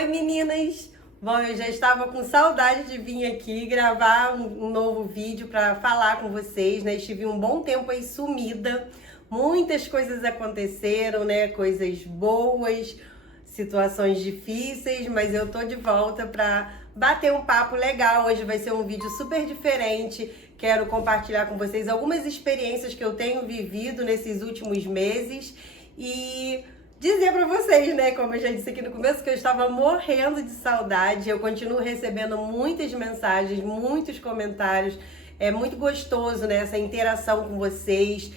Oi meninas! Bom, eu já estava com saudade de vir aqui gravar um novo vídeo para falar com vocês, né? Estive um bom tempo aí sumida, muitas coisas aconteceram, né? Coisas boas, situações difíceis, mas eu tô de volta para bater um papo legal. Hoje vai ser um vídeo super diferente. Quero compartilhar com vocês algumas experiências que eu tenho vivido nesses últimos meses e dizer pra vocês, né, como eu já disse aqui no começo, que eu estava morrendo de saudade. Eu continuo recebendo muitas mensagens, muitos comentários. É muito gostoso, né, essa interação com vocês.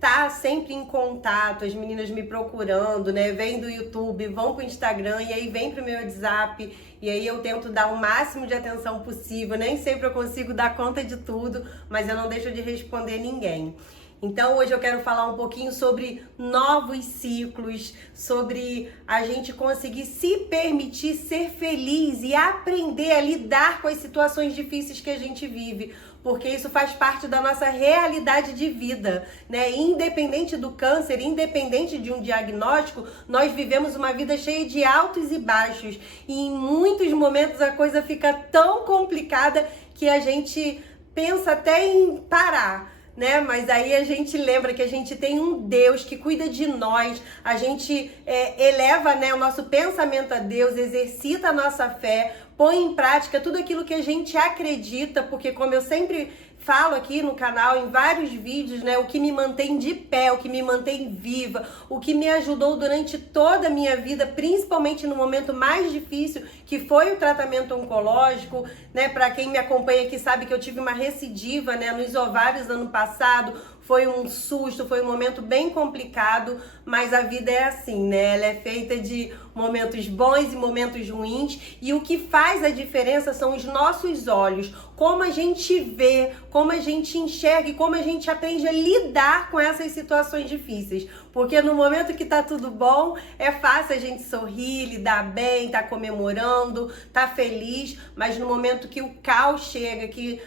Tá sempre em contato, as meninas me procurando, né, vêm do YouTube, vão pro Instagram e aí vem pro meu WhatsApp. E aí eu tento dar o máximo de atenção possível. Nem sempre eu consigo dar conta de tudo, mas eu não deixo de responder ninguém. Então hoje eu quero falar um pouquinho sobre novos ciclos, sobre a gente conseguir se permitir ser feliz e aprender a lidar com as situações difíceis que a gente vive, porque isso faz parte da nossa realidade de vida, né? Independente do câncer, independente de um diagnóstico, nós vivemos uma vida cheia de altos e baixos e em muitos momentos a coisa fica tão complicada que a gente pensa até em parar, né? Mas aí a gente lembra que a gente tem um Deus que cuida de nós, a gente eleva, né, o nosso pensamento a Deus, exercita a nossa fé, põe em prática tudo aquilo que a gente acredita, porque como eu sempre falo aqui no canal, em vários vídeos, né, o que me mantém de pé, o que me mantém viva, o que me ajudou durante toda a minha vida, principalmente no momento mais difícil, que foi o tratamento oncológico, né, para quem me acompanha aqui sabe que eu tive uma recidiva, né, nos ovários ano passado. Foi um susto, foi um momento bem complicado, mas a vida é assim, né? Ela é feita de momentos bons e momentos ruins, e o que faz a diferença são os nossos olhos, como a gente vê, como a gente enxerga e como a gente aprende a lidar com essas situações difíceis. Porque no momento que tá tudo bom, é fácil a gente sorrir, lidar bem, tá comemorando, tá feliz, mas no momento que o caos chega, que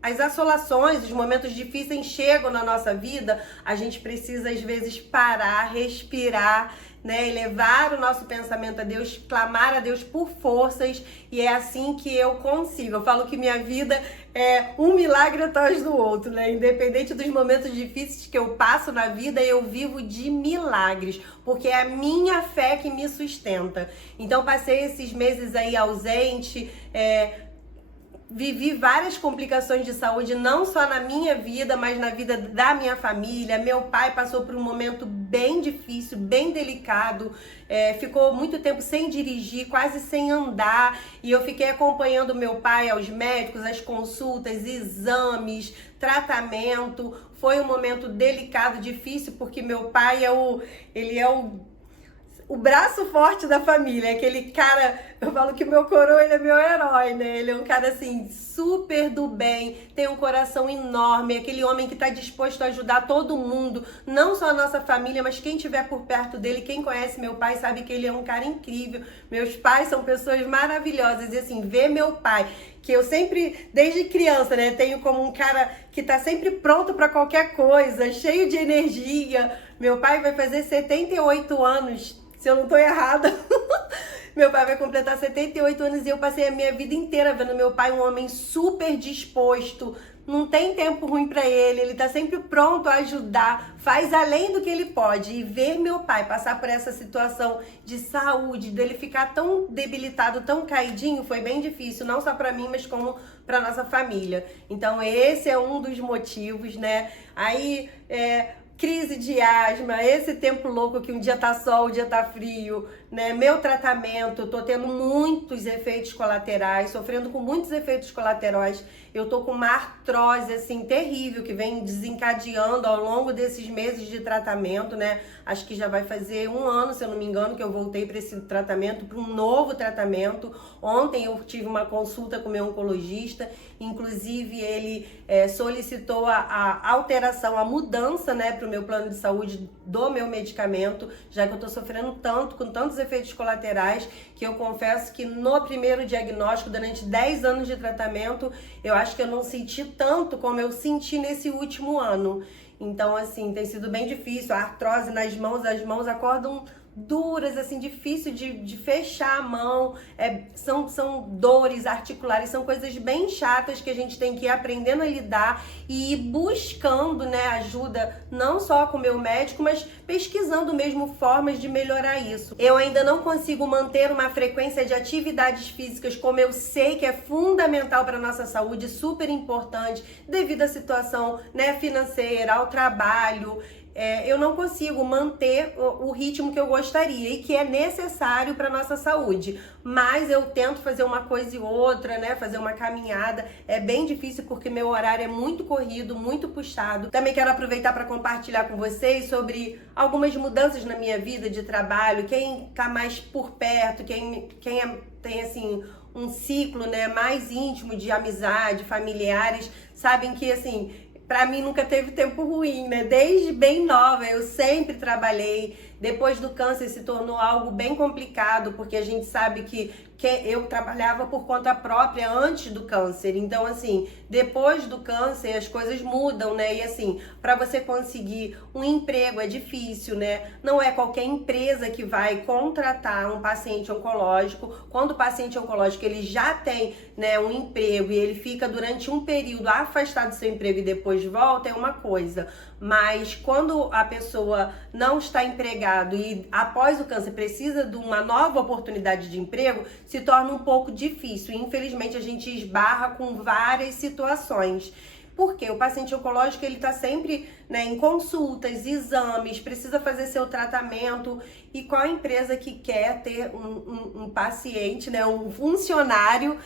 as assolações, os momentos difíceis chegam na nossa vida, a gente precisa às vezes parar, respirar, né, elevar o nosso pensamento a Deus, clamar a Deus por forças, e é assim que eu consigo. Eu falo que minha vida é um milagre atrás do outro, né? Independente dos momentos difíceis que eu passo na vida, eu vivo de milagres, porque é a minha fé que me sustenta. Então passei esses meses aí ausente, vivi várias complicações de saúde, não só na minha vida, mas na vida da minha família. Meu pai passou por um momento bem difícil, bem delicado, ficou muito tempo sem dirigir, quase sem andar, e eu fiquei acompanhando meu pai aos médicos, as consultas, exames, tratamento. Foi um momento delicado, difícil, porque meu pai ele é o braço forte da família, aquele cara, eu falo que meu coroa, ele é meu herói, né? Ele é um cara, assim, super do bem, tem um coração enorme, aquele homem que tá disposto a ajudar todo mundo, não só a nossa família, mas quem estiver por perto dele. Quem conhece meu pai sabe que ele é um cara incrível. Meus pais são pessoas maravilhosas, e assim, ver meu pai, que eu sempre, desde criança, né, tenho como um cara que tá sempre pronto para qualquer coisa, cheio de energia. Meu pai vai fazer 78 anos, se eu não tô errada. Meu pai vai completar 78 anos e eu passei a minha vida inteira vendo meu pai um homem super disposto. Não tem tempo ruim pra ele, ele tá sempre pronto a ajudar, faz além do que ele pode. E ver meu pai passar por essa situação de saúde, dele ficar tão debilitado, tão caidinho, foi bem difícil, não só pra mim, mas como pra nossa família. Então esse é um dos motivos, né? Aí, crise de asma, esse tempo louco que um dia tá sol, um dia tá frio, né? Meu tratamento, tô tendo muitos efeitos colaterais, sofrendo com muitos efeitos colaterais. Eu tô com uma artrose, assim, terrível, que vem desencadeando ao longo desses meses de tratamento, né? Acho que já vai fazer um ano, se eu não me engano, que eu voltei para esse tratamento, para um novo tratamento. Ontem eu tive uma consulta com o meu oncologista, inclusive ele solicitou a alteração, a mudança, né, para o meu plano de saúde do meu medicamento, já que eu tô sofrendo tanto, com tantos efeitos colaterais, que eu confesso que no primeiro diagnóstico, durante 10 anos de tratamento, eu acho que eu não senti tanto como eu senti nesse último ano. Então, assim, tem sido bem difícil. A artrose nas mãos, as mãos acordam duras, assim, difícil de fechar a mão, são dores articulares, são coisas bem chatas que a gente tem que ir aprendendo a lidar e ir buscando, né, ajuda, não só com o meu médico, mas pesquisando mesmo formas de melhorar isso. Eu ainda não consigo manter uma frequência de atividades físicas como eu sei que é fundamental para a nossa saúde, super importante, devido à situação, né, financeira, ao trabalho. Eu não consigo manter o ritmo que eu gostaria e que é necessário para nossa saúde, mas eu tento fazer uma coisa e outra, né, fazer uma caminhada. É bem difícil porque meu horário é muito corrido, muito puxado. Também quero aproveitar para compartilhar com vocês sobre algumas mudanças na minha vida de trabalho, quem tá mais por perto, quem tem assim um ciclo, né, mais íntimo de amizade, familiares, sabem que assim, pra mim nunca teve tempo ruim, né? Desde bem nova eu sempre trabalhei. Depois do câncer se tornou algo bem complicado, porque a gente sabe que eu trabalhava por conta própria antes do câncer. Então, assim, depois do câncer as coisas mudam, né? E assim, para você conseguir um emprego é difícil, né? Não é qualquer empresa que vai contratar um paciente oncológico. Quando o paciente oncológico ele já tem, né, um emprego e ele fica durante um período afastado do seu emprego e depois volta, é uma coisa. Mas quando a pessoa não está empregado e após o câncer precisa de uma nova oportunidade de emprego, se torna um pouco difícil. Infelizmente a gente esbarra com várias situações. Porque o paciente oncológico ele está sempre, né, em consultas, exames, precisa fazer seu tratamento. E qual empresa que quer ter um paciente, né, um funcionário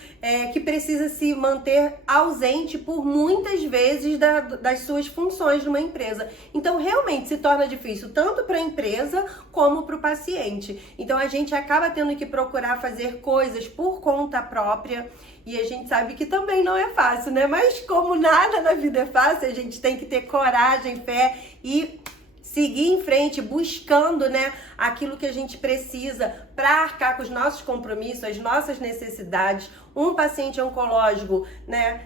que precisa se manter ausente por muitas vezes das suas funções numa empresa? Então realmente se torna difícil tanto para a empresa como para o paciente. Então a gente acaba tendo que procurar fazer coisas por conta própria. E a gente sabe que também não é fácil, né? Mas como nada na vida é fácil, a gente tem que ter coragem, fé e seguir em frente, buscando, né, aquilo que a gente precisa para arcar com os nossos compromissos, as nossas necessidades. Um paciente oncológico, né,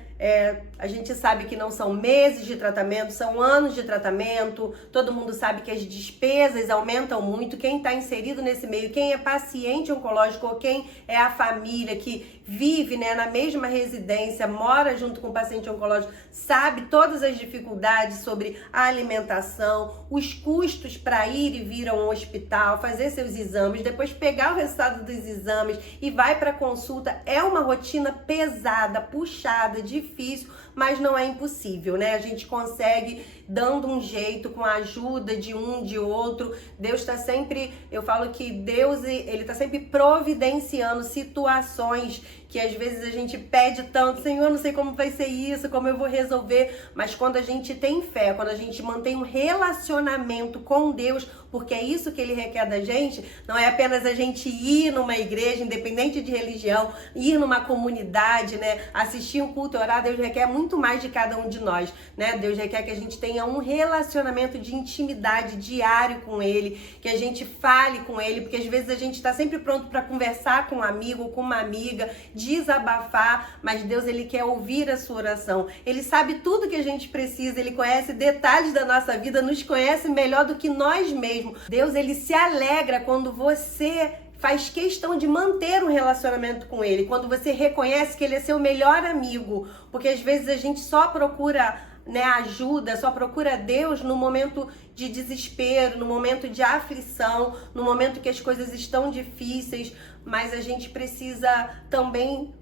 a gente sabe que não são meses de tratamento, são anos de tratamento. Todo mundo sabe que as despesas aumentam muito. Quem está inserido nesse meio, quem é paciente oncológico ou quem é a família que vive, né, na mesma residência, mora junto com o paciente oncológico, sabe todas as dificuldades sobre a alimentação, os custos para ir e vir a um hospital, fazer seus exames, depois pegar o resultado dos exames e vai para consulta. É uma rotina pesada, puxada, difícil, mas não é impossível, né? A gente consegue dando um jeito, com a ajuda de um, de outro. Deus está sempre, eu falo que Deus, ele está sempre providenciando situações que às vezes a gente pede tanto, Senhor, eu não sei como vai ser isso, como eu vou resolver, mas quando a gente tem fé, quando a gente mantém um relacionamento com Deus, porque é isso que ele requer da gente, não é apenas a gente ir numa igreja, independente de religião, ir numa comunidade, né, assistir um culto, orar. Deus requer muito mais de cada um de nós, né? Deus requer que a gente tenha um relacionamento de intimidade diário com ele, que a gente fale com ele, porque às vezes a gente está sempre pronto para conversar com um amigo, com uma amiga, desabafar, mas Deus, ele quer ouvir a sua oração. Ele sabe tudo que a gente precisa, ele conhece detalhes da nossa vida, nos conhece melhor do que nós mesmos. Deus, ele se alegra quando você faz questão de manter um relacionamento com ele, quando você reconhece que ele é seu melhor amigo, porque às vezes a gente só procura, né, ajuda, só procura Deus no momento de desespero, no momento de aflição, no momento que as coisas estão difíceis, mas a gente precisa também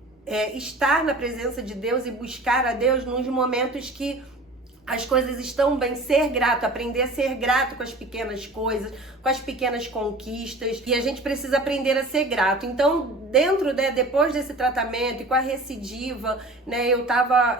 estar na presença de Deus e buscar a Deus nos momentos que as coisas estão bem, ser grato, aprender a ser grato com as pequenas coisas, com as pequenas conquistas, e a gente precisa aprender a ser grato. Então, depois desse tratamento e com a recidiva, né,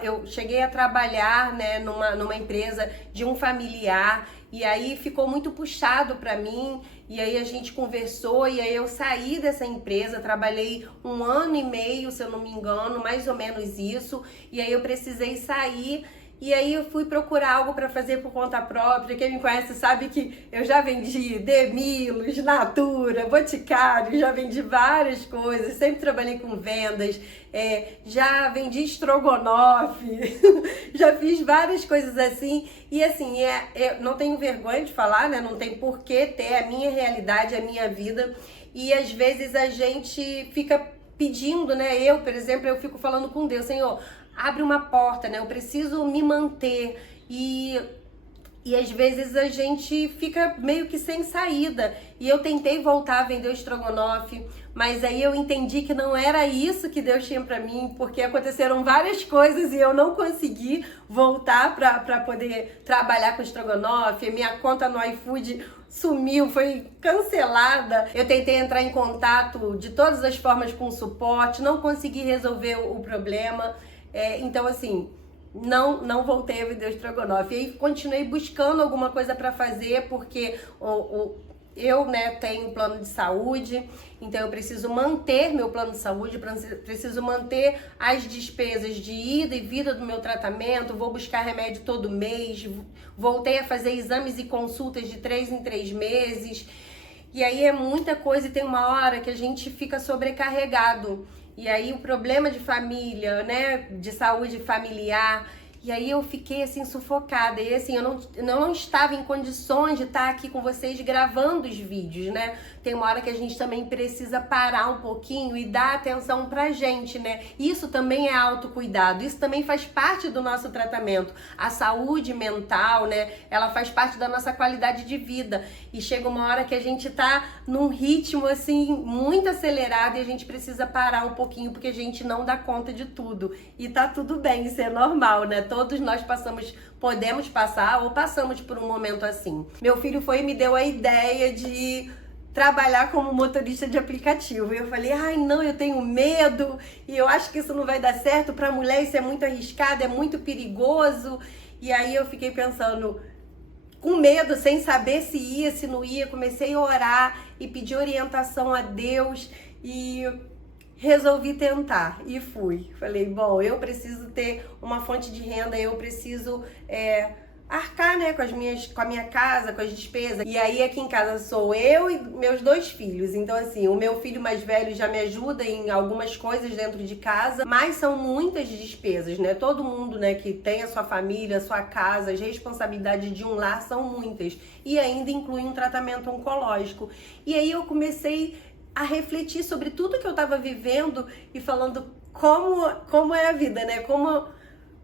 eu cheguei a trabalhar, né, numa empresa de um familiar, e aí ficou muito puxado para mim, e aí a gente conversou, e aí eu saí dessa empresa, trabalhei 1 ano e meio, se eu não me engano, mais ou menos isso, e aí eu precisei sair. E aí eu fui procurar algo para fazer por conta própria. Quem me conhece sabe que eu já vendi Demilos, Natura, Boticário, já vendi várias coisas, sempre trabalhei com vendas, já vendi estrogonofe, já fiz várias coisas assim. E assim, eu não tenho vergonha de falar, né? Não tem por que ter, a minha realidade, a minha vida. E às vezes a gente fica pedindo, né? Eu, por exemplo, eu fico falando com Deus, Senhor, abre uma porta, né? Eu preciso me manter. E às vezes a gente fica meio que sem saída. E eu tentei voltar a vender o estrogonofe, mas aí eu entendi que não era isso que Deus tinha pra mim, porque aconteceram várias coisas e eu não consegui voltar pra poder trabalhar com estrogonofe. Minha conta no iFood sumiu, foi cancelada. Eu tentei entrar em contato de todas as formas com o suporte, não consegui resolver o problema. Então, assim, não voltei a vender o estrogonofe. E aí continuei buscando alguma coisa para fazer, porque eu, né, tenho um plano de saúde, então eu preciso manter meu plano de saúde, preciso manter as despesas de ida e vida do meu tratamento, vou buscar remédio todo mês, voltei a fazer exames e consultas de 3 em 3 meses, e aí é muita coisa e tem uma hora que a gente fica sobrecarregado. E aí o problema de família, né, de saúde familiar, e aí eu fiquei assim sufocada, e assim, eu não estava em condições de estar aqui com vocês gravando os vídeos, né? Tem uma hora que a gente também precisa parar um pouquinho e dar atenção pra gente, né? Isso também é autocuidado, isso também faz parte do nosso tratamento. A saúde mental, né, ela faz parte da nossa qualidade de vida. E chega uma hora que a gente tá num ritmo assim muito acelerado e a gente precisa parar um pouquinho porque a gente não dá conta de tudo. E tá tudo bem, isso é normal, né? Todos nós podemos passar ou passamos por um momento assim. Meu filho foi e me deu a ideia de trabalhar como motorista de aplicativo. E eu falei, ai não, eu tenho medo e eu acho que isso não vai dar certo. Para mulher isso é muito arriscado, é muito perigoso. E aí eu fiquei pensando, com medo, sem saber se ia, se não ia, comecei a orar e pedir orientação a Deus e resolvi tentar e fui. Falei, bom, eu preciso ter uma fonte de renda, eu preciso arcar, né, com a minha casa, com as despesas. E aí aqui em casa sou eu e meus 2 filhos. Então assim, o meu filho mais velho já me ajuda em algumas coisas dentro de casa, mas são muitas despesas, né? Todo mundo, né, que tem a sua família, a sua casa, as responsabilidades de um lar são muitas. E ainda inclui um tratamento oncológico. E aí eu comecei a refletir sobre tudo que eu estava vivendo e falando como é a vida, né?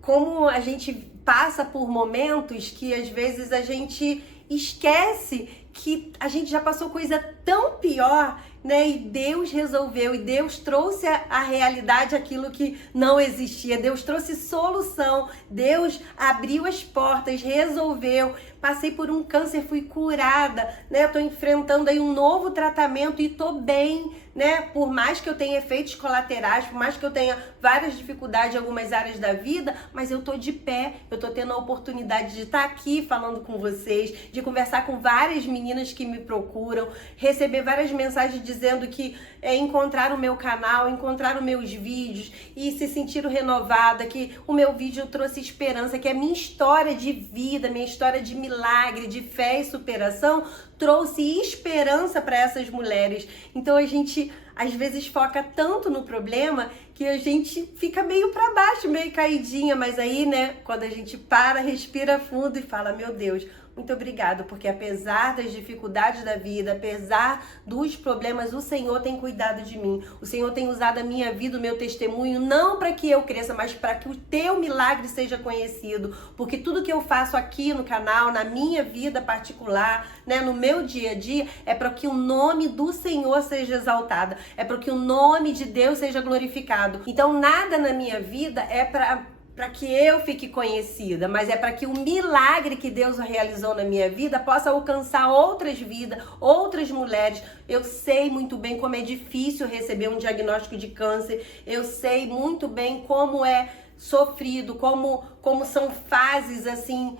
Como a gente passa por momentos que às vezes a gente esquece que a gente já passou coisa tão pior, né? E Deus resolveu, e Deus trouxe a realidade aquilo que não existia. Deus trouxe solução, Deus abriu as portas, resolveu. Passei por um câncer, fui curada, né? Tô enfrentando aí um novo tratamento e tô bem, né? Por mais que eu tenha efeitos colaterais, por mais que eu tenha várias dificuldades em algumas áreas da vida, mas eu tô de pé, eu tô tendo a oportunidade de estar aqui falando com vocês, de conversar com várias meninas que me procuram, receber várias mensagens dizendo que encontraram o meu canal, encontraram meus vídeos e se sentiram renovada, que o meu vídeo trouxe esperança, que a minha história de vida, minha história de milagre, de fé e superação trouxe esperança para essas mulheres. Então a gente às vezes foca tanto no problema que a gente fica meio para baixo, meio caidinha, mas aí, né, quando a gente para, respira fundo e fala, meu Deus, muito obrigado, porque apesar das dificuldades da vida, apesar dos problemas, o Senhor tem cuidado de mim. O Senhor tem usado a minha vida, o meu testemunho, não para que eu cresça, mas para que o teu milagre seja conhecido. Porque tudo que eu faço aqui no canal, na minha vida particular, né, no meu dia a dia, é para que o nome do Senhor seja exaltado, é para que o nome de Deus seja glorificado. Então nada na minha vida é para que eu fique conhecida, mas é para que o milagre que Deus realizou na minha vida possa alcançar outras vidas, outras mulheres. Eu sei muito bem como é difícil receber um diagnóstico de câncer, eu sei muito bem como é sofrido, como são fases assim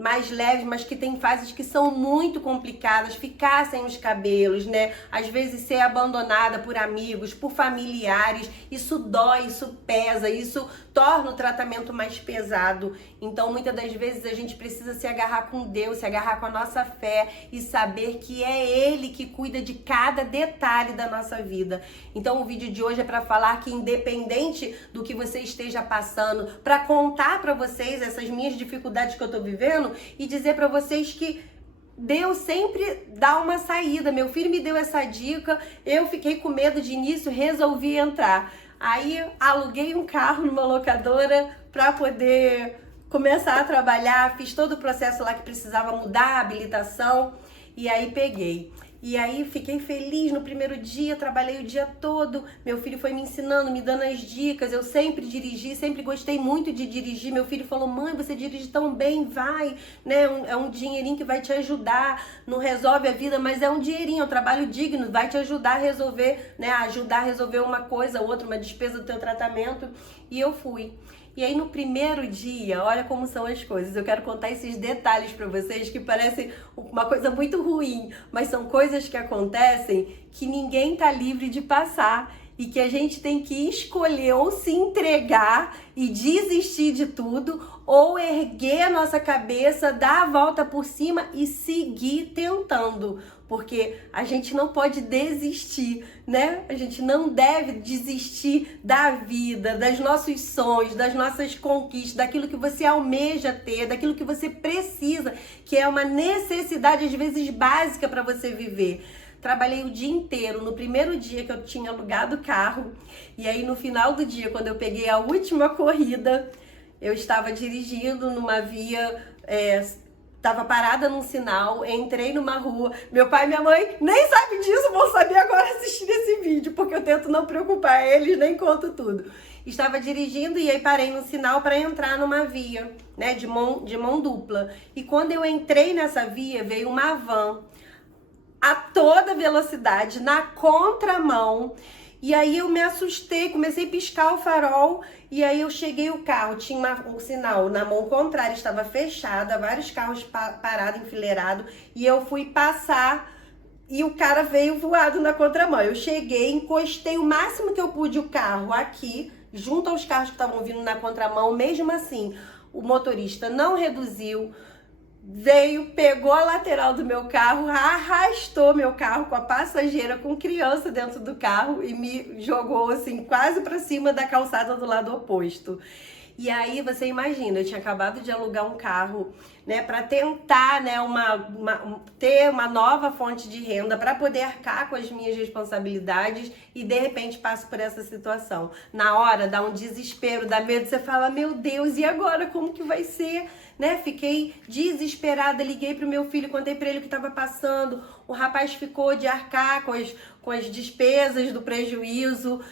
mais leves, mas que tem fases que são muito complicadas, ficar sem os cabelos, né? Às vezes ser abandonada por amigos, por familiares, isso dói, isso pesa, isso torna o tratamento mais pesado. Então, muitas das vezes a gente precisa se agarrar com Deus, se agarrar com a nossa fé e saber que é Ele que cuida de cada detalhe da nossa vida. Então, o vídeo de hoje é para falar que, independente do que você esteja passando, para contar para vocês essas minhas dificuldades que eu tô vivendo e dizer para vocês que Deus sempre dá uma saída. Meu filho me deu essa dica, eu fiquei com medo de início, resolvi entrar. Aí aluguei um carro numa locadora para poder começar a trabalhar, fiz todo o processo lá que precisava mudar a habilitação e aí peguei. E aí fiquei feliz no primeiro dia, trabalhei o dia todo, meu filho foi me ensinando, me dando as dicas, eu sempre dirigi, sempre gostei muito de dirigir. Meu filho falou: mãe, você dirige tão bem, vai, né? É um dinheirinho que vai te ajudar, não resolve a vida, mas é um dinheirinho, é um trabalho digno, vai te ajudar a resolver, né? Ajudar a resolver uma coisa, outra, uma despesa do teu tratamento. E eu fui. E aí no primeiro dia, olha como são as coisas. Eu quero contar esses detalhes para vocês que parecem uma coisa muito ruim, mas são coisas que acontecem que ninguém tá livre de passar e que a gente tem que escolher ou se entregar e desistir de tudo ou erguer a nossa cabeça, dar a volta por cima e seguir tentando. Porque a gente não pode desistir, né? A gente não deve desistir da vida, dos nossos sonhos, das nossas conquistas, daquilo que você almeja ter, daquilo que você precisa, que é uma necessidade, às vezes, básica para você viver. Trabalhei o dia inteiro, no primeiro dia que eu tinha alugado o carro, e aí no final do dia, quando eu peguei a última corrida, eu estava dirigindo numa via... Tava parada num sinal, entrei numa rua. Meu pai e minha mãe nem sabem disso, vão saber agora assistindo esse vídeo, porque eu tento não preocupar eles, nem conto tudo. Estava dirigindo e aí parei no sinal para entrar numa via, né, de mão dupla. E quando eu entrei nessa via, veio uma van a toda velocidade, na contramão. E aí eu me assustei, comecei a piscar o farol e aí eu cheguei, o carro tinha um sinal na mão contrária, estava fechada, vários carros parados, enfileirados, e eu fui passar e o cara veio voado na contramão. Eu cheguei, encostei o máximo que eu pude o carro aqui, junto aos carros que estavam vindo na contramão, mesmo assim, o motorista não reduziu, veio, pegou a lateral do meu carro, arrastou meu carro com a passageira, com criança dentro do carro e me jogou assim quase para cima da calçada do lado oposto. E aí você imagina, eu tinha acabado de alugar um carro, né, para tentar, né, ter uma nova fonte de renda para poder arcar com as minhas responsabilidades e de repente passo por essa situação. Na hora dá um desespero, dá medo, você fala: meu Deus, e agora como que vai ser? Né? Fiquei desesperada, liguei pro meu filho, contei para ele o que estava passando. O rapaz ficou de arcar com as despesas do prejuízo,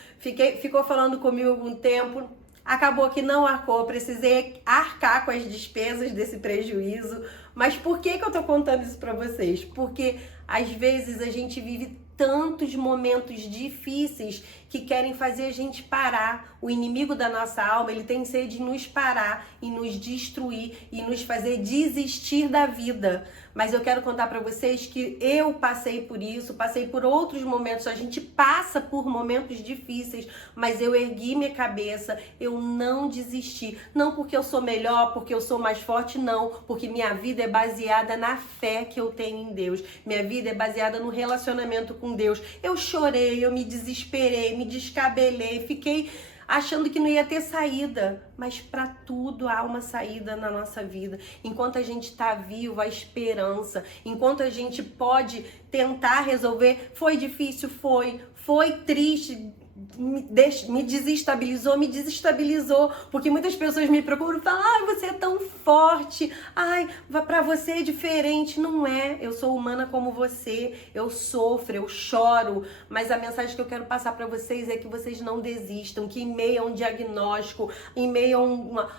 ficou falando comigo algum tempo. Acabou que não arcou, precisei arcar com as despesas desse prejuízo. Mas por que eu tô contando isso para vocês? Porque às vezes a gente vive tantos momentos difíceis que querem fazer a gente parar. O inimigo da nossa alma, ele tem sede de nos parar e nos destruir e nos fazer desistir da vida. Mas eu quero contar para vocês que eu passei por isso, passei por outros momentos. A gente passa por momentos difíceis, mas eu ergui minha cabeça, eu não desisti. Não porque eu sou melhor, porque eu sou mais forte, não. Porque minha vida é baseada na fé que eu tenho em Deus. Minha vida é baseada no relacionamento com Deus. Eu chorei, eu me desesperei, me descabelei, fiquei achando que não ia ter saída, mas para tudo há uma saída na nossa vida. Enquanto a gente está vivo, há esperança. Enquanto a gente pode tentar resolver, foi difícil, foi triste, me desestabilizou, porque muitas pessoas me procuram e falam: ai, você é tão forte, ai, pra você é diferente. Não é, eu sou humana como você, eu sofro, eu choro, mas a mensagem que eu quero passar para vocês é que vocês não desistam, que em meio a um diagnóstico, em meio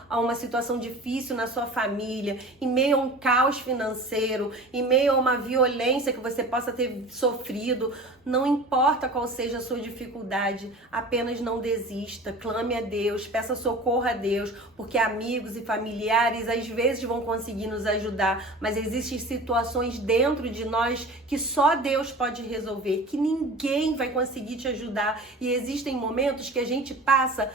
a uma situação difícil na sua família, em meio a um caos financeiro, em meio a uma violência que você possa ter sofrido, não importa qual seja a sua dificuldade, apenas não desista, clame a Deus, peça socorro a Deus, porque amigos e familiares às vezes vão conseguir nos ajudar, mas existem situações dentro de nós que só Deus pode resolver, que ninguém vai conseguir te ajudar, e existem momentos que a gente passa,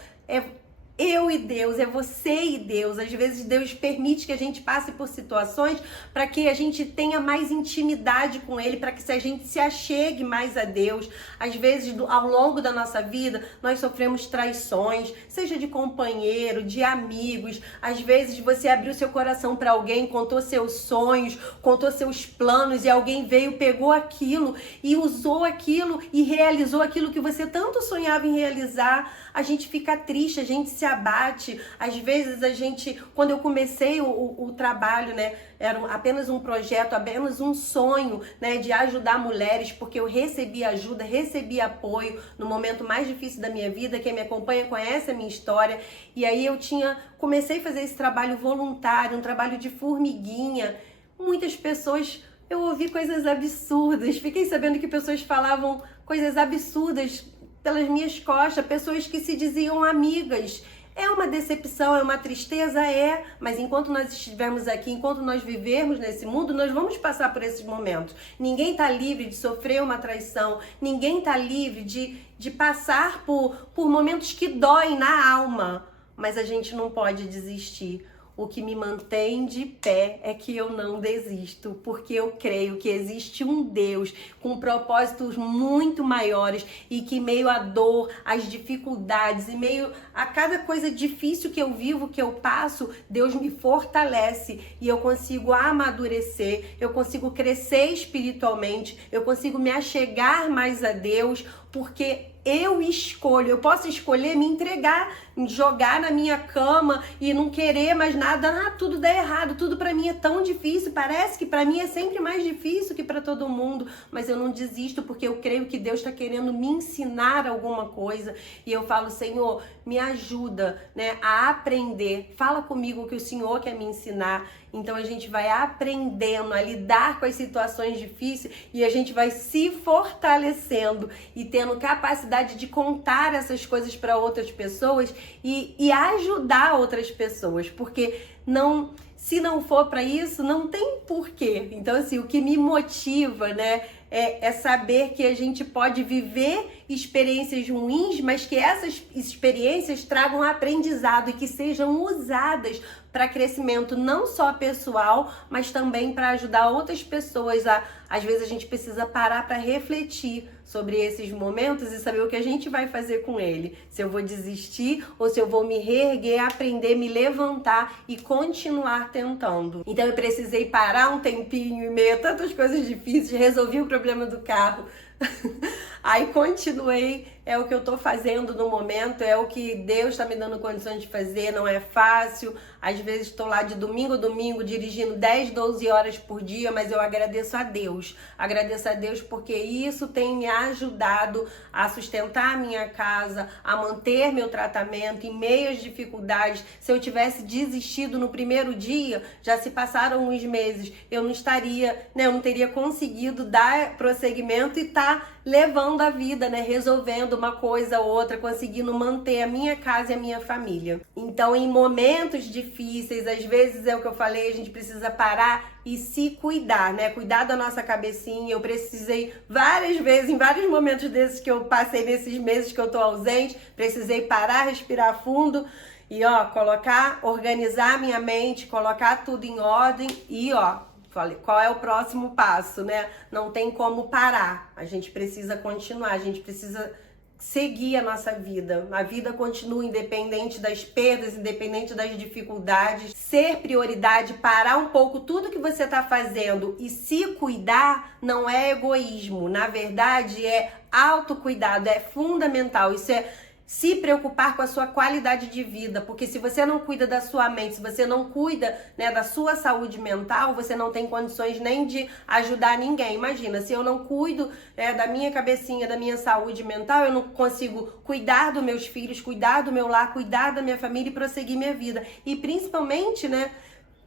eu e Deus, é você e Deus. Às vezes Deus permite que a gente passe por situações para que a gente tenha mais intimidade com Ele, para que a gente se achegue mais a Deus. Às vezes, ao longo da nossa vida, nós sofremos traições, seja de companheiro, de amigos. Às vezes você abriu seu coração para alguém, contou seus sonhos, contou seus planos, e alguém veio, pegou aquilo e usou aquilo e realizou aquilo que você tanto sonhava em realizar. A gente fica triste, a gente se abate. Às vezes quando eu comecei o trabalho, né, era apenas um projeto, apenas um sonho, né, de ajudar mulheres, porque eu recebi ajuda, recebi apoio no momento mais difícil da minha vida. Quem me acompanha conhece a minha história. E aí comecei a fazer esse trabalho voluntário, um trabalho de formiguinha. Muitas pessoas, eu ouvi coisas absurdas, fiquei sabendo que pessoas falavam coisas absurdas pelas minhas costas, pessoas que se diziam amigas. É uma decepção, é uma tristeza, mas enquanto nós estivermos aqui, enquanto nós vivermos nesse mundo, nós vamos passar por esses momentos. Ninguém está livre de sofrer uma traição, ninguém está livre de passar por momentos que doem na alma, mas a gente não pode desistir. O que me mantém de pé é que eu não desisto, porque eu creio que existe um Deus com propósitos muito maiores e que, meio à dor, às dificuldades e meio a cada coisa difícil que eu vivo, que eu passo, Deus me fortalece e eu consigo amadurecer, eu consigo crescer espiritualmente, eu consigo me achegar mais a Deus, porque eu posso escolher me entregar, me jogar na minha cama e não querer mais nada, tudo dá errado, tudo pra mim é tão difícil, parece que pra mim é sempre mais difícil que pra todo mundo, mas eu não desisto, porque eu creio que Deus tá querendo me ensinar alguma coisa, e eu falo, Senhor, me ajuda, né, a aprender, fala comigo o que o Senhor quer me ensinar. Então a gente vai aprendendo a lidar com as situações difíceis e a gente vai se fortalecendo e tendo capacidade de contar essas coisas para outras pessoas e ajudar outras pessoas, porque se não for para isso, não tem porquê. Então, assim, o que me motiva, né, é saber que a gente pode viver experiências ruins, mas que essas experiências tragam aprendizado e que sejam usadas para crescimento não só pessoal, mas também para ajudar outras pessoas. Às vezes a gente precisa parar para refletir sobre esses momentos e saber o que a gente vai fazer com ele. Se eu vou desistir ou se eu vou me reerguer, aprender, me levantar e continuar tentando. Então eu precisei parar um tempinho em meio a tantas coisas difíceis, resolvi o problema do carro. Aí continuei, é o que eu tô fazendo no momento, é o que Deus está me dando condições de fazer, não é fácil. Às vezes estou lá de domingo a domingo dirigindo 10, 12 horas por dia, mas eu agradeço a Deus porque isso tem me ajudado a sustentar a minha casa, a manter meu tratamento em meio às dificuldades. Se eu tivesse desistido no primeiro dia, já se passaram uns meses, eu não teria conseguido dar prosseguimento e levando a vida, né? Resolvendo uma coisa ou outra, conseguindo manter a minha casa e a minha família. Então, em momentos difíceis, às vezes é o que eu falei, a gente precisa parar e se cuidar, né? Cuidar da nossa cabecinha. Eu precisei várias vezes, em vários momentos desses que eu passei nesses meses que eu tô ausente, precisei parar, respirar fundo e, organizar minha mente, colocar tudo em ordem e, falei, qual é o próximo passo, né? Não tem como parar. A gente precisa continuar, a gente precisa seguir a nossa vida. A vida continua independente das perdas, independente das dificuldades. Ser prioridade, parar um pouco tudo que você está fazendo e se cuidar não é egoísmo. Na verdade, é autocuidado, é fundamental. Isso é se preocupar com a sua qualidade de vida, porque se você não cuida da sua mente, se você não cuida, né, da sua saúde mental, você não tem condições nem de ajudar ninguém. Imagina, se eu não cuido, da minha cabecinha, da minha saúde mental, eu não consigo cuidar dos meus filhos, cuidar do meu lar, cuidar da minha família e prosseguir minha vida. E principalmente, né,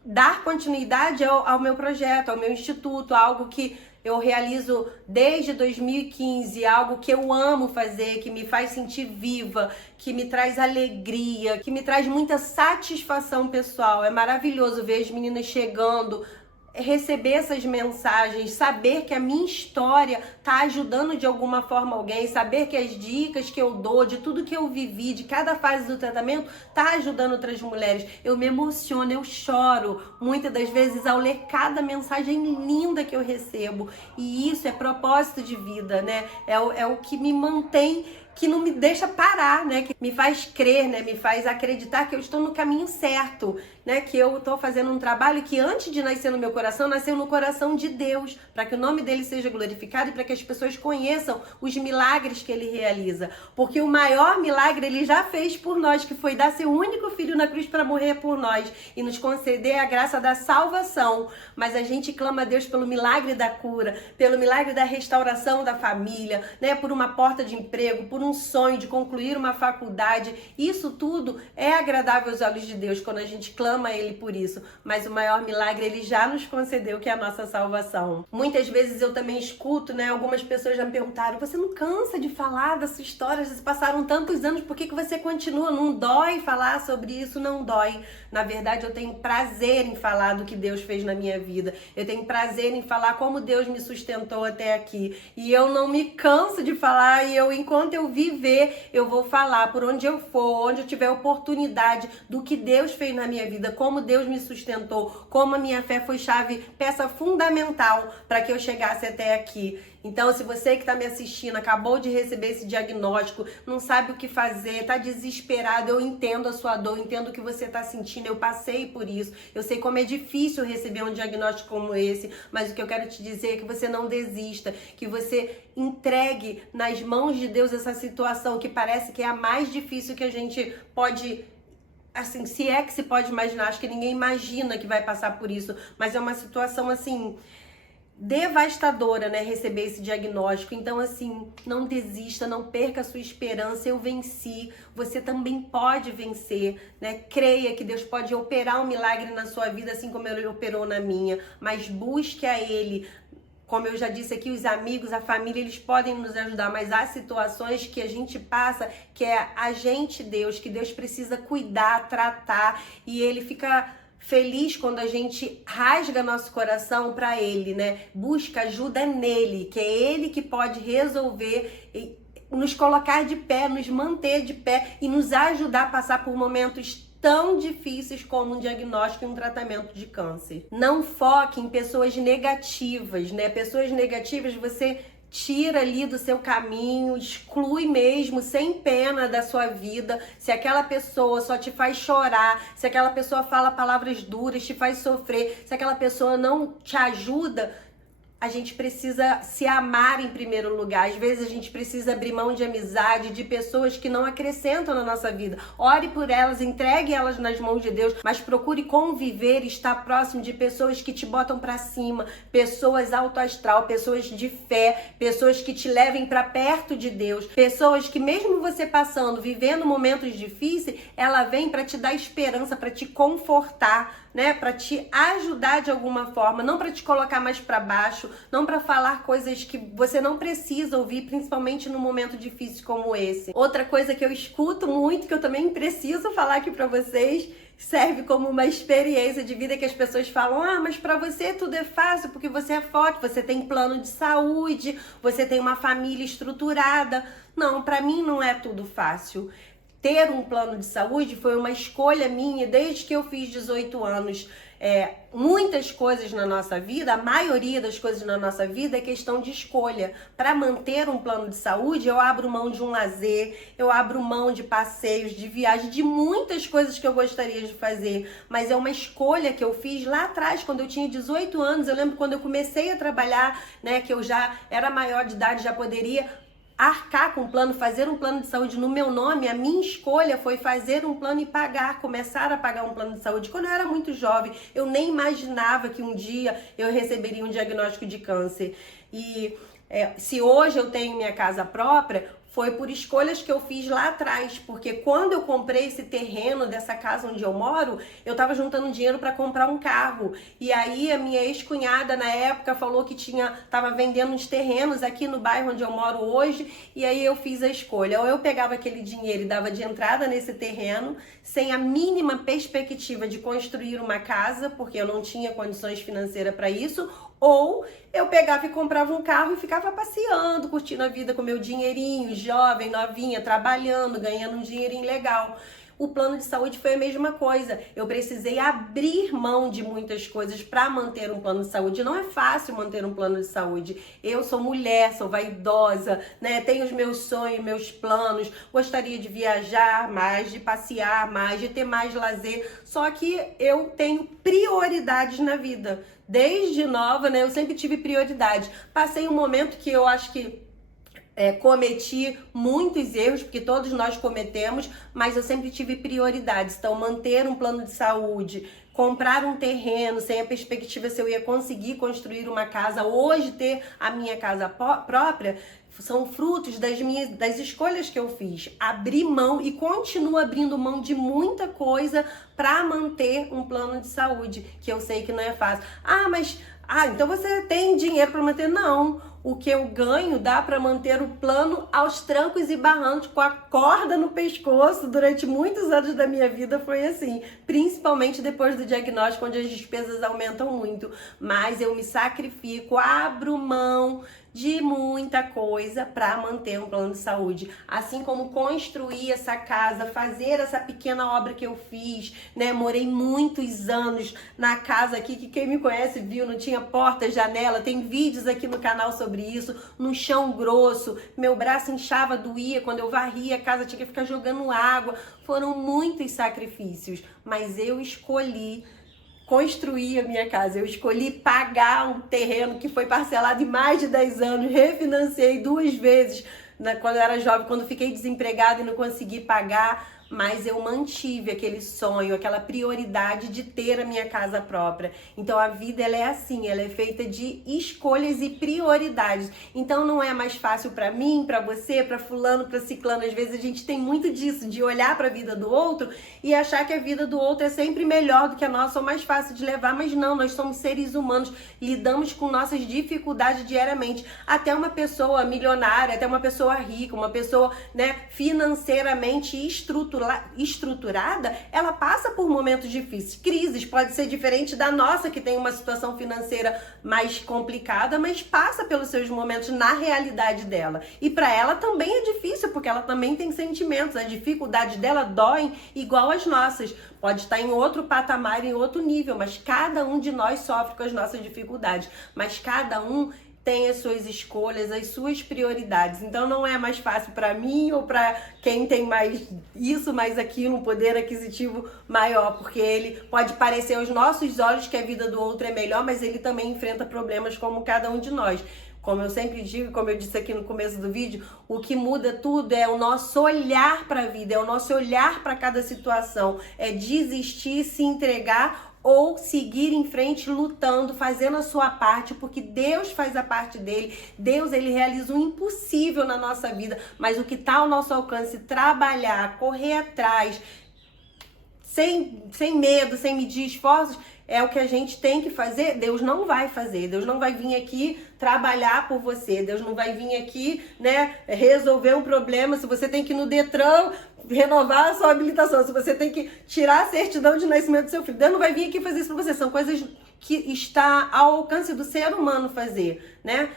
dar continuidade ao meu projeto, ao meu instituto, algo que Eu realizo desde 2015 algo que eu amo fazer, que me faz sentir viva, que me traz alegria, que me traz muita satisfação pessoal. É maravilhoso ver as meninas chegando, receber essas mensagens, saber que a minha história tá ajudando de alguma forma alguém, saber que as dicas que eu dou, de tudo que eu vivi, de cada fase do tratamento, tá ajudando outras mulheres. Eu me emociono, eu choro, muitas das vezes ao ler cada mensagem linda que eu recebo. E isso é propósito de vida, né? É o que me mantém, que não me deixa parar, né? Que me faz crer, né? Me faz acreditar que eu estou no caminho certo, né? Que eu estou fazendo um trabalho que antes de nascer no meu coração, nasceu no coração de Deus, para que o nome dele seja glorificado e para que as pessoas conheçam os milagres que ele realiza. Porque o maior milagre ele já fez por nós, que foi dar seu único filho na cruz para morrer por nós e nos conceder a graça da salvação. Mas a gente clama a Deus pelo milagre da cura, pelo milagre da restauração da família, né? Por uma porta de emprego, por um sonho de concluir uma faculdade. Isso tudo é agradável aos olhos de Deus quando a gente clama a ele por isso. Mas o maior milagre ele já nos concedeu, que é a nossa salvação. Muitas vezes eu também escuto, né? Algumas pessoas já me perguntaram: você não cansa de falar da sua história? Já se passaram tantos anos, por que você continua? Não dói falar sobre isso? Não dói. Na verdade, eu tenho prazer em falar do que Deus fez na minha vida. Eu tenho prazer em falar como Deus me sustentou até aqui. E eu não me canso de falar, e enquanto eu viver, eu vou falar por onde eu for, onde eu tiver oportunidade, do que Deus fez na minha vida, como Deus me sustentou, como a minha fé foi chave, peça fundamental para que eu chegasse até aqui. Então, se você que está me assistindo acabou de receber esse diagnóstico, não sabe o que fazer, está desesperado, eu entendo a sua dor, entendo o que você está sentindo, eu passei por isso, eu sei como é difícil receber um diagnóstico como esse, mas o que eu quero te dizer é que você não desista, que você entregue nas mãos de Deus essa situação que parece que é a mais difícil que a gente pode... Assim, se é que se pode imaginar, acho que ninguém imagina que vai passar por isso, mas é uma situação assim... devastadora, né, receber esse diagnóstico. Então, assim, não desista, não perca a sua esperança. Eu venci, você também pode vencer, né? Creia que Deus pode operar um milagre na sua vida, assim como Ele operou na minha, mas busque a Ele. Como eu já disse aqui, os amigos, a família, eles podem nos ajudar, mas há situações que a gente passa, que é a gente, Deus, que Deus precisa cuidar, tratar, e Ele fica feliz quando a gente rasga nosso coração para Ele, né? Busca ajuda nele, que é Ele que pode resolver e nos colocar de pé, nos manter de pé e nos ajudar a passar por momentos tão difíceis como um diagnóstico e um tratamento de câncer. Não foque em pessoas negativas, né? Pessoas negativas você tira ali do seu caminho, exclui mesmo, sem pena da sua vida. Se aquela pessoa só te faz chorar, se aquela pessoa fala palavras duras, te faz sofrer, se aquela pessoa não te ajuda, a gente precisa se amar em primeiro lugar. Às vezes a gente precisa abrir mão de amizade, de pessoas que não acrescentam na nossa vida. Ore por elas, entregue elas nas mãos de Deus, mas procure conviver, estar próximo de pessoas que te botam pra cima, pessoas alto astral, pessoas de fé, pessoas que te levem pra perto de Deus, pessoas que mesmo você passando, vivendo momentos difíceis, ela vem pra te dar esperança, pra te confortar, né, para te ajudar de alguma forma, não para te colocar mais para baixo, não para falar coisas que você não precisa ouvir, principalmente num momento difícil como esse. Outra coisa que eu escuto muito, que eu também preciso falar aqui para vocês, serve como uma experiência de vida, que as pessoas falam: ah, mas para você tudo é fácil porque você é forte, você tem plano de saúde, você tem uma família estruturada. Não, para mim não é tudo fácil. Ter um plano de saúde foi uma escolha minha desde que eu fiz 18 anos. Muitas coisas na nossa vida, a maioria das coisas na nossa vida é questão de escolha. Para manter um plano de saúde, eu abro mão de um lazer, eu abro mão de passeios, de viagem, de muitas coisas que eu gostaria de fazer. Mas é uma escolha que eu fiz lá atrás, quando eu tinha 18 anos. Eu lembro quando eu comecei a trabalhar, né, que eu já era maior de idade, já poderia arcar com um plano, fazer um plano de saúde no meu nome. A minha escolha foi fazer um plano e começar a pagar um plano de saúde. Quando eu era muito jovem, eu nem imaginava que um dia eu receberia um diagnóstico de câncer. E se hoje eu tenho minha casa própria, foi por escolhas que eu fiz lá atrás, porque quando eu comprei esse terreno dessa casa onde eu moro, eu tava juntando dinheiro para comprar um carro. E aí a minha ex-cunhada na época falou que tava vendendo uns terrenos aqui no bairro onde eu moro hoje, e aí eu fiz a escolha. Ou eu pegava aquele dinheiro e dava de entrada nesse terreno, sem a mínima perspectiva de construir uma casa, porque eu não tinha condições financeiras para isso, ou eu pegava e comprava um carro e ficava passeando, curtindo a vida com meu dinheirinho, jovem, novinha, trabalhando, ganhando um dinheirinho legal. O plano de saúde foi a mesma coisa. Eu precisei abrir mão de muitas coisas para manter um plano de saúde. Não é fácil manter um plano de saúde. Eu sou mulher, sou vaidosa, né? Tenho os meus sonhos, meus planos. Gostaria de viajar mais, de passear mais, de ter mais lazer. Só que eu tenho prioridades na vida. Desde nova, né? Eu sempre tive prioridade. Passei um momento que eu acho que cometi muitos erros, porque todos nós cometemos, mas eu sempre tive prioridades. Então, manter um plano de saúde, comprar um terreno sem a perspectiva se eu ia conseguir construir uma casa, hoje ter a minha casa própria, são frutos das escolhas que eu fiz. Abri mão e continuo abrindo mão de muita coisa para manter um plano de saúde, que eu sei que não é fácil. Então você tem dinheiro para manter? Não. O que eu ganho dá para manter o plano aos trancos e barrancos, com a corda no pescoço. Durante muitos anos da minha vida foi assim, principalmente depois do diagnóstico, onde as despesas aumentam muito. Mas eu me sacrifico, abro mão de muita coisa para manter um plano de saúde. Assim como construir essa casa, fazer essa pequena obra que eu fiz, né? Morei muitos anos na casa aqui, que quem me conhece viu, não tinha porta, janela. Tem vídeos aqui no canal sobre isso, no chão grosso. Meu braço inchava, doía. Quando eu varria a casa, tinha que ficar jogando água. Foram muitos sacrifícios, mas eu escolhi construir a minha casa. Eu escolhi pagar um terreno que foi parcelado em mais de 10 anos, refinanciei 2 vezes quando eu era jovem, quando fiquei desempregada e não consegui pagar, mas eu mantive aquele sonho, aquela prioridade de ter a minha casa própria. Então a vida, ela é assim, ela é feita de escolhas e prioridades. Então não é mais fácil para mim, para você, para fulano, para ciclano. Às vezes a gente tem muito disso, de olhar para a vida do outro e achar que a vida do outro é sempre melhor do que a nossa ou mais fácil de levar, mas não, nós somos seres humanos, lidamos com nossas dificuldades diariamente. Até uma pessoa milionária, até uma pessoa rica, uma pessoa, né, financeiramente estruturada, ela passa por momentos difíceis. Crises, pode ser diferente da nossa, que tem uma situação financeira mais complicada, mas passa pelos seus momentos na realidade dela. E para ela também é difícil, porque ela também tem sentimentos. A dificuldade dela dói igual as nossas. Pode estar em outro patamar, em outro nível, mas cada um de nós sofre com as nossas dificuldades. Mas cada um tem as suas escolhas, as suas prioridades. Então não é mais fácil para mim ou para quem tem mais isso, mais aquilo, um poder aquisitivo maior, porque ele pode parecer aos nossos olhos que a vida do outro é melhor, mas ele também enfrenta problemas como cada um de nós. Como eu sempre digo, como eu disse aqui no começo do vídeo, o que muda tudo é o nosso olhar para a vida, é o nosso olhar para cada situação, é desistir, se entregar ou seguir em frente lutando, fazendo a sua parte, porque Deus faz a parte dele. Deus, ele realiza o impossível na nossa vida, mas o que está ao nosso alcance, trabalhar, correr atrás, sem medo, sem medir esforços, é o que a gente tem que fazer. Deus não vai fazer, Deus não vai vir aqui trabalhar por você, Deus não vai vir aqui, né, resolver um problema. Se você tem que ir no Detran renovar a sua habilitação, se você tem que tirar a certidão de nascimento do seu filho, Deus não vai vir aqui fazer isso para você. São coisas que está ao alcance do ser humano fazer, né?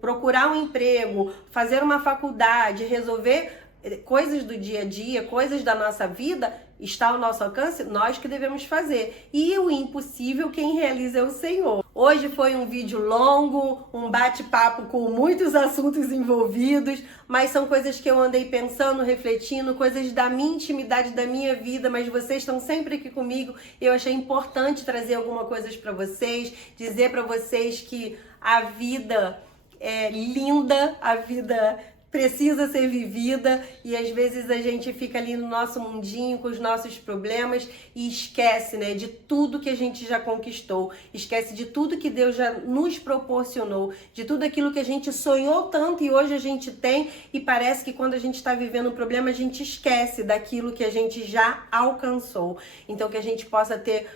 Procurar um emprego, fazer uma faculdade, resolver coisas do dia a dia, coisas da nossa vida, está ao nosso alcance, nós que devemos fazer. E o impossível, quem realiza é o Senhor. Hoje foi um vídeo longo, um bate-papo com muitos assuntos envolvidos, mas são coisas que eu andei pensando, refletindo, coisas da minha intimidade, da minha vida, mas vocês estão sempre aqui comigo. Eu achei importante trazer algumas coisas para vocês, dizer para vocês que a vida é linda, a vida precisa ser vivida e às vezes a gente fica ali no nosso mundinho com os nossos problemas e esquece, né, de tudo que a gente já conquistou, esquece de tudo que Deus já nos proporcionou, de tudo aquilo que a gente sonhou tanto e hoje a gente tem, e parece que quando a gente está vivendo um problema a gente esquece daquilo que a gente já alcançou. Então que a gente possa ter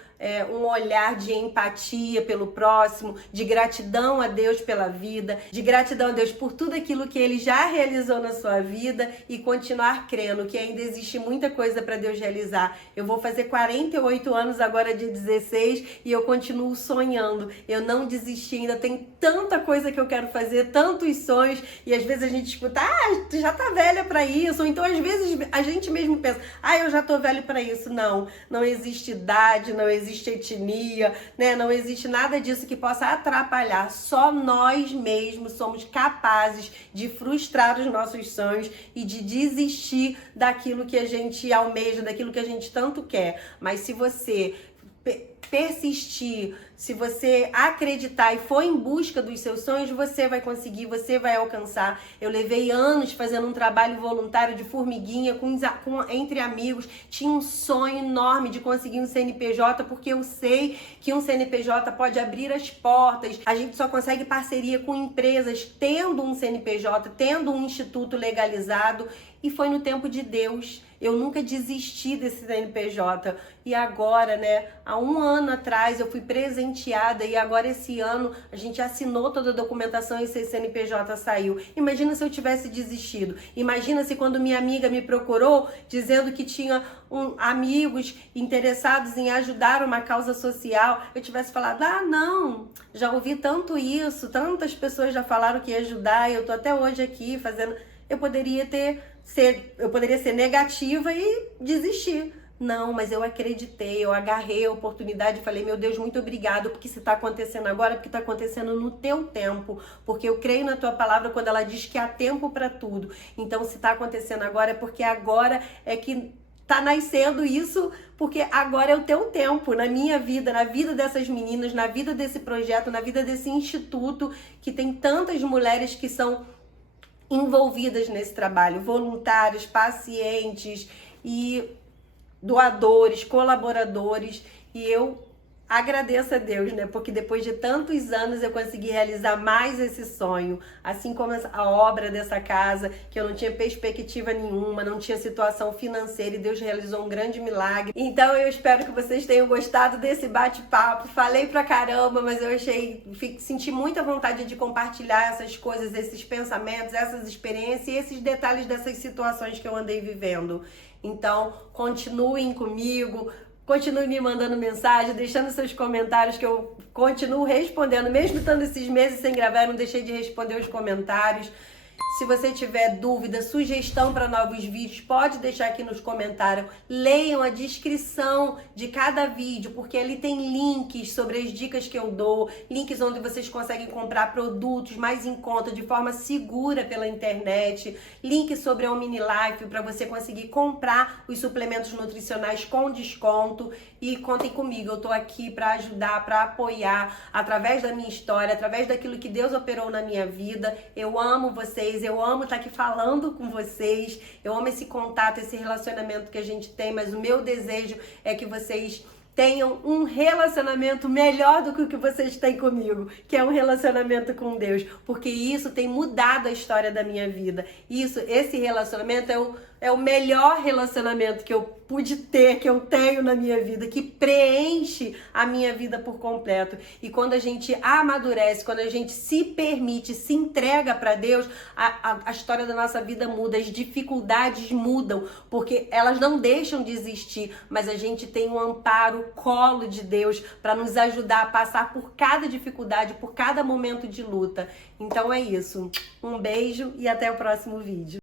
um olhar de empatia pelo próximo, de gratidão a Deus pela vida, de gratidão a Deus por tudo aquilo que Ele já realizou na sua vida e continuar crendo que ainda existe muita coisa para Deus realizar. Eu vou fazer 48 anos agora, dia 16, e eu continuo sonhando. Eu não desisti, ainda tem tanta coisa que eu quero fazer, tantos sonhos, e às vezes a gente escuta, tu já tá velha para isso, ou então às vezes a gente mesmo pensa, eu já tô velho para isso. Não existe idade, não existe etnia, né? Não existe nada disso que possa atrapalhar. Só nós mesmos somos capazes de frustrar os nossos sonhos e de desistir daquilo que a gente almeja, daquilo que a gente tanto quer. Mas se você persistir, se você acreditar e for em busca dos seus sonhos, você vai conseguir, você vai alcançar. Eu levei anos fazendo um trabalho voluntário de formiguinha entre amigos, tinha um sonho enorme de conseguir um CNPJ, porque eu sei que um CNPJ pode abrir as portas. A gente só consegue parceria com empresas tendo um CNPJ, tendo um instituto legalizado, e foi no tempo de Deus. Eu nunca desisti desse CNPJ. E agora, né, há um ano atrás eu fui presenteada e agora esse ano a gente assinou toda a documentação e esse CNPJ saiu. Imagina se eu tivesse desistido. Imagina se quando minha amiga me procurou dizendo que tinha amigos interessados em ajudar uma causa social, eu tivesse falado, não, já ouvi tanto isso, tantas pessoas já falaram que ia ajudar e eu tô até hoje aqui fazendo... Eu poderia ser negativa e desistir. Não, mas eu acreditei, eu agarrei a oportunidade e falei, meu Deus, muito obrigado, porque se está acontecendo agora, porque está acontecendo no teu tempo, porque eu creio na tua palavra quando ela diz que há tempo para tudo. Então, se está acontecendo agora, é porque agora é que tá nascendo isso, porque agora é o teu tempo, na minha vida, na vida dessas meninas, na vida desse projeto, na vida desse instituto, que tem tantas mulheres que são envolvidas nesse trabalho, voluntários, pacientes e doadores, colaboradores, e eu agradeço a Deus, né? Porque depois de tantos anos eu consegui realizar mais esse sonho, assim como a obra dessa casa, que eu não tinha perspectiva nenhuma, não tinha situação financeira, e Deus realizou um grande milagre. Então eu espero que vocês tenham gostado desse bate-papo. Falei pra caramba, mas eu senti muita vontade de compartilhar essas coisas, esses pensamentos, essas experiências e esses detalhes dessas situações que eu andei vivendo. Então, continuem comigo, continue me mandando mensagem, deixando seus comentários, que eu continuo respondendo. Mesmo estando esses meses sem gravar, eu não deixei de responder os comentários. Se você tiver dúvida, sugestão para novos vídeos, pode deixar aqui nos comentários. Leiam a descrição de cada vídeo, porque ali tem links sobre as dicas que eu dou, links onde vocês conseguem comprar produtos mais em conta, de forma segura pela internet, links sobre a OmniLife para você conseguir comprar os suplementos nutricionais com desconto. E contem comigo, eu tô aqui para ajudar, para apoiar, através da minha história, através daquilo que Deus operou na minha vida. Eu amo vocês, eu amo estar aqui falando com vocês, eu amo esse contato, esse relacionamento que a gente tem, mas o meu desejo é que vocês tenham um relacionamento melhor do que o que vocês têm comigo, que é um relacionamento com Deus, porque isso tem mudado a história da minha vida. Esse relacionamento é o melhor relacionamento que eu pude ter, que eu tenho na minha vida, que preenche a minha vida por completo. E quando a gente amadurece, quando a gente se permite, se entrega para Deus, a história da nossa vida muda, as dificuldades mudam, porque elas não deixam de existir, mas a gente tem um amparo, colo de Deus para nos ajudar a passar por cada dificuldade, por cada momento de luta. Então é isso. Um beijo e até o próximo vídeo.